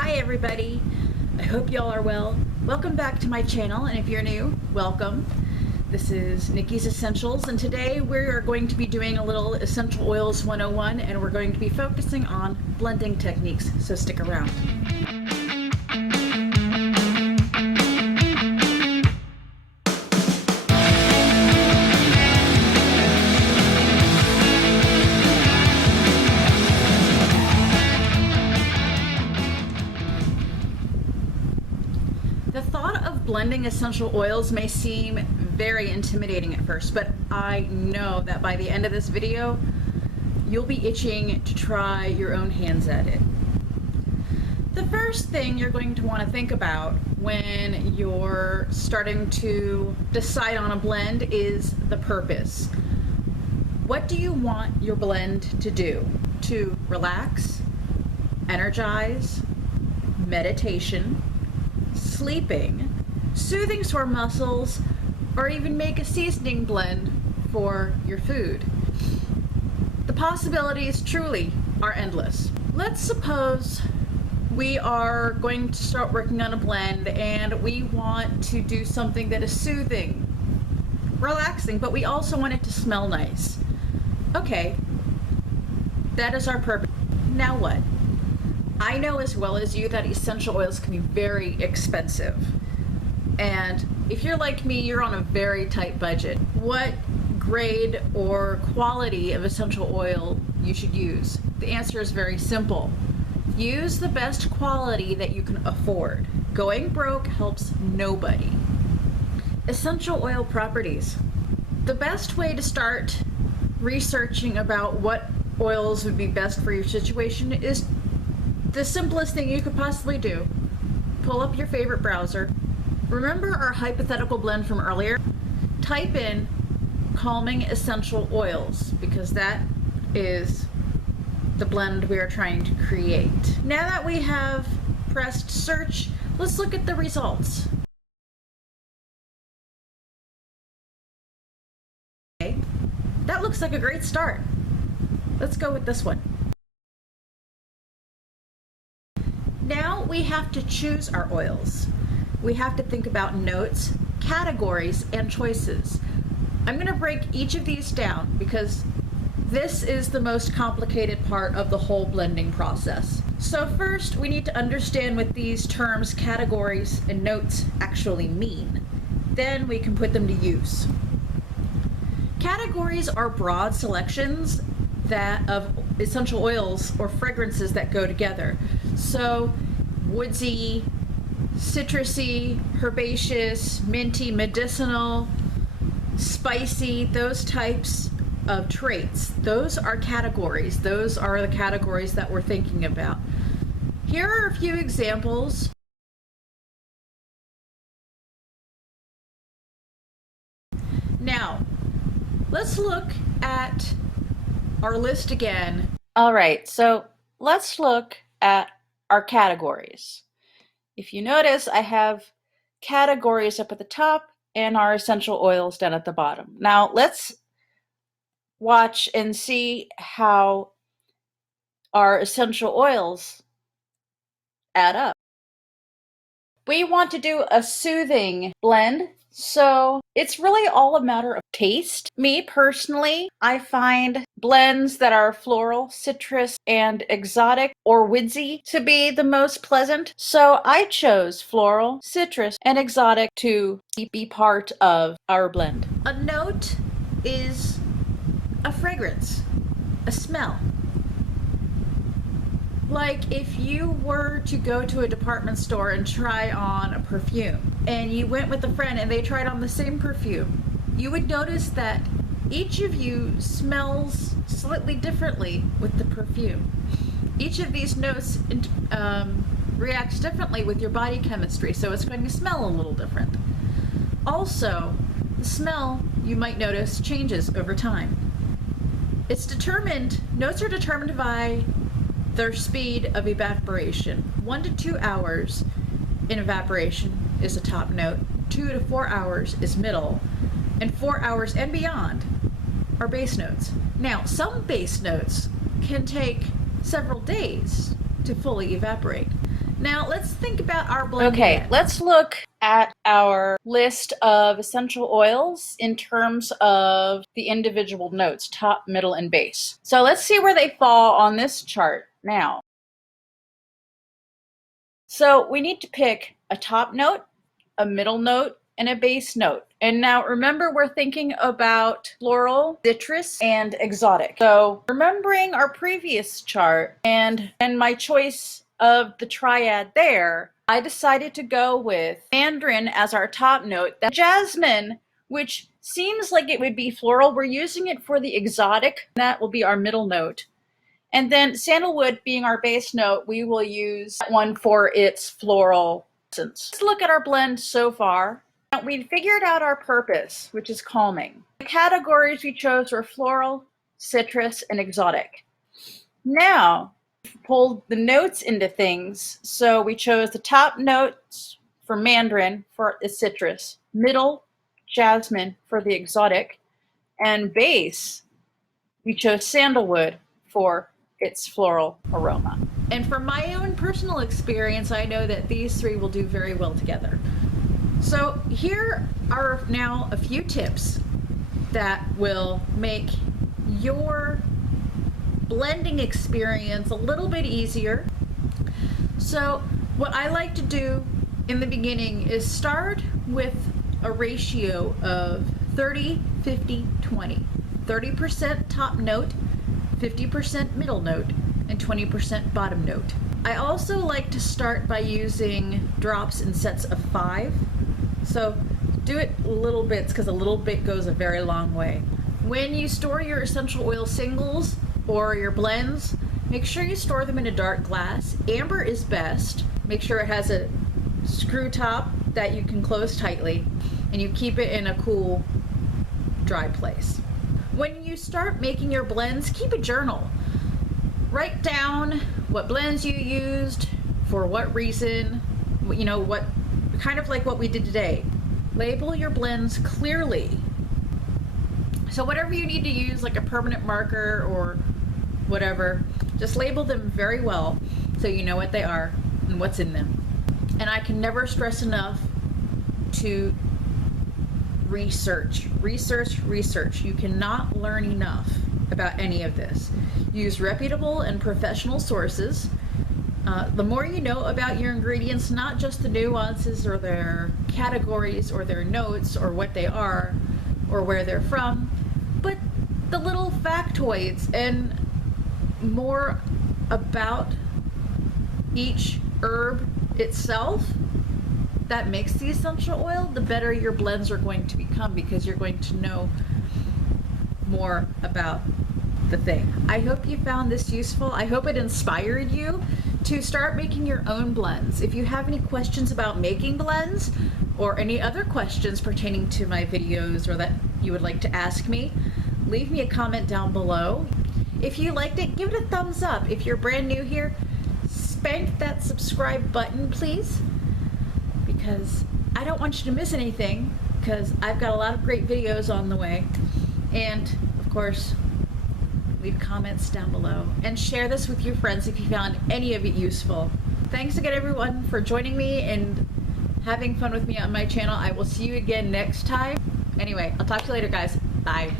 Hi everybody, I hope y'all are well. Welcome back to my channel, and if you're new, welcome. This is Niki's Essentials, and today we're going to be doing a little Essential Oils 101, and we're going to be focusing on blending techniques, so stick around. The thought of blending essential oils may seem very intimidating at first, but I know that by the end of this video, you'll be itching to try your own hands at it. The first thing you're going to want to think about when you're starting to decide on a blend is the purpose. What do you want your blend to do? To relax, energize, meditation, sleeping, soothing sore muscles, or even make a seasoning blend for your food. The possibilities truly are endless. Let's suppose we are going to start working on a blend and we want to do something that is soothing, relaxing, but we also want it to smell nice. Okay, that is our purpose. Now what? I know as well as you that essential oils can be very expensive. And if you're like me, you're on a very tight budget. What grade or quality of essential oil you should use? The answer is very simple. Use the best quality that you can afford. Going broke helps nobody. Essential oil properties. The best way to start researching about what oils would be best for your situation is the simplest thing you could possibly do. Pull up your favorite browser. Remember our hypothetical blend from earlier? Type in calming essential oils, because that is the blend we are trying to create. Now that we have pressed search, let's look at the results. Okay, that looks like a great start. Let's go with this one. Now we have to choose our oils. We have to think about notes, categories, and choices. I'm going to break each of these down because this is the most complicated part of the whole blending process. So first, we need to understand what these terms, categories, and notes actually mean. Then we can put them to use. Categories are broad selections of essential oils or fragrances that go together. So woodsy, citrusy, herbaceous, minty, medicinal, spicy, those types of traits. Those are categories. Those are the categories that we're thinking about. Here are a few examples. Now, let's look at our list again. All right, so let's look at our categories. If you notice, I have categories up at the top and our essential oils down at the bottom. Now let's watch and see how our essential oils add up. We want to do a soothing blend, so it's really all a matter of taste. Me personally, I find blends that are floral, citrus, and exotic or woodsy to be the most pleasant. So I chose floral, citrus, and exotic to be part of our blend. A note is a fragrance, a smell. Like if you were to go to a department store and try on a perfume, and you went with a friend and they tried on the same perfume, you would notice that each of you smells slightly differently with the perfume. Each of these notes reacts differently with your body chemistry, so it's going to smell a little different. Also, the smell, you might notice, changes over time. Notes are determined by their speed of evaporation. 1 to 2 hours in evaporation is a top note, 2 to 4 hours is middle, and 4 hours and beyond are base notes. Now, some base notes can take several days to fully evaporate. Now let's think about our blend. Okay, let's look at our list of essential oils in terms of the individual notes, top, middle, and base. So let's see where they fall on this chart now. So we need to pick a top note, a middle note, and a base note. And now remember, we're thinking about floral, citrus, and exotic. So remembering our previous chart and my choice of the triad there, I decided to go with mandarin as our top note. That jasmine, which seems like it would be floral, we're using it for the exotic. That will be our middle note. And then sandalwood being our base note, we will use that one for its floral essence. Let's look at our blend so far. Now, we figured out our purpose, which is calming. The categories we chose were floral, citrus, and exotic. Now, pulled the notes into things. So we chose the top notes for mandarin for the citrus, middle, jasmine for the exotic, and base, we chose sandalwood for its floral aroma. And from my own personal experience, I know that these three will do very well together. So here are now a few tips that will make your blending experience a little bit easier. So what I like to do in the beginning is start with a ratio of 30, 50, 20. 30% top note, 50% middle note, and 20% bottom note. I also like to start by using drops in sets of 5. So do it little bits because a little bit goes a very long way. When you store your essential oil singles or your blends, make sure you store them in a dark glass. Amber is best. Make sure it has a screw top that you can close tightly, and you keep it in a cool, dry place. When you start making your blends, keep a journal. Write down what blends you used, for what reason, you know, what kind of like what we did today. Label your blends clearly. So whatever you need to use, like a permanent marker or whatever, just label them very well so you know what they are and what's in them. And I can never stress enough to research. You cannot learn enough about any of this. Use reputable and professional sources. The more you know about your ingredients, not just the nuances or their categories or their notes or what they are or where they're from, but the little factoids and more about each herb itself that makes the essential oil, the better your blends are going to become because you're going to know more about the thing. I hope you found this useful. I hope it inspired you to start making your own blends. If you have any questions about making blends or any other questions pertaining to my videos or that you would like to ask me, leave me a comment down below. If you liked it, give it a thumbs up. If you're brand new here, spank that subscribe button, please, because I don't want you to miss anything because I've got a lot of great videos on the way. And of course, leave comments down below and share this with your friends if you found any of it useful. Thanks again everyone for joining me and having fun with me on my channel. I will see you again next time. Anyway, I'll talk to you later guys. Bye.